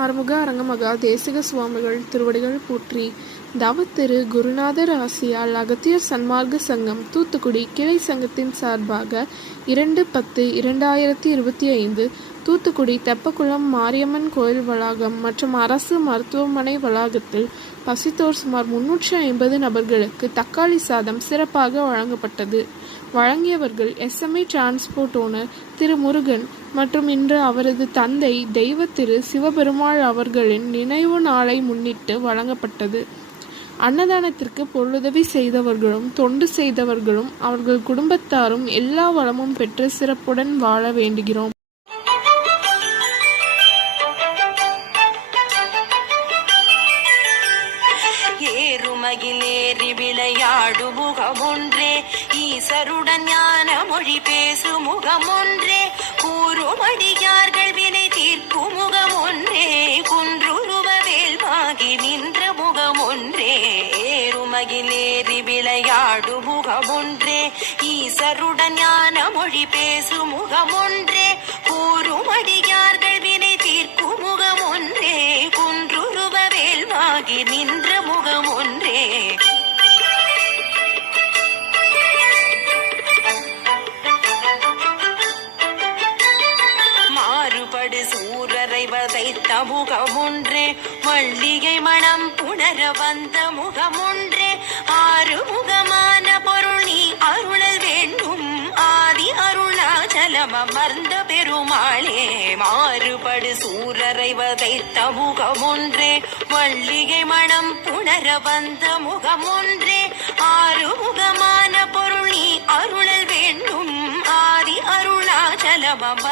ஆறுமுக அரங்கமகா தேசிக சுவாமிகள் திருவடிகள் போற்றி. தவத்திரு குருநாதர் ஆசியால் அகத்தியர் சன்மார்க்க சங்கம் தூத்துக்குடி கிளை சங்கத்தின் சார்பாக 2/10/2025 தூத்துக்குடி தெப்பக்குளம் மாரியம்மன் கோயில் வளாகம் மற்றும் அரசு மருத்துவமனை வளாகத்தில் பசித்தோர் சுமார் 350 நபர்களுக்கு தக்காளி சாதம் சிறப்பாக வழங்கப்பட்டது. வழங்கியவர்கள் SMA டிரான்ஸ்போர்ட் ஓனர் திரு முருகன் மற்றும் இன்று அவரது தந்தை தெய்வ திரு சிவபெருமாள் அவர்களின் நினைவு நாளை முன்னிட்டு வழங்கப்பட்டது. அன்னதானத்திற்கு பொருளுதவி செய்தவர்களும் தொண்டு செய்தவர்களும் அவர்கள் குடும்பத்தாரும் எல்லா வளமும் பெற்று சிறப்புடன் வாழ வேண்டுகிறோம். ஏறுமகிலேறி விளையாடு முகமொன்றே, ஈசருடன் ஞான மொழி பேசு முகமொன்றே, கூறுமடியார்கள் வினை தீர்க்கும் முகமொன்றே, குன்றுருவ வேல்வாகி நின்ற முகமொன்றே. ஏறுமகிலேறி விளையாடு முகமொன்றே, ஈசருடன் ஞான மொழி பேசு முகமொன்றே, கூறுமடியார்கள் வினை தீர்க்கும் முகமொன்றே, குன்றுருவ வேல்வாகி நின்ற முகமொன்றே. மாறுபடு சூரரை வதைத்த முகமொன்றே, மல்லிகை மணம் புணர வந்த முகமொன்றே, ஆறுமுகமான பொருள் நீ அருளல் வேண்டும், ஆதி அருணாச்சலம் அமர்ந்த பெருமாளே. மாறுபடு சூரரை வதைத்த முகமொன்றே, மல்லிகை மணம் புணர வந்த முகமொன்றே, ஆறுமுகமான பொருள் நீ அருளல் வேண்டும், ஆதி அருணாச்சலம்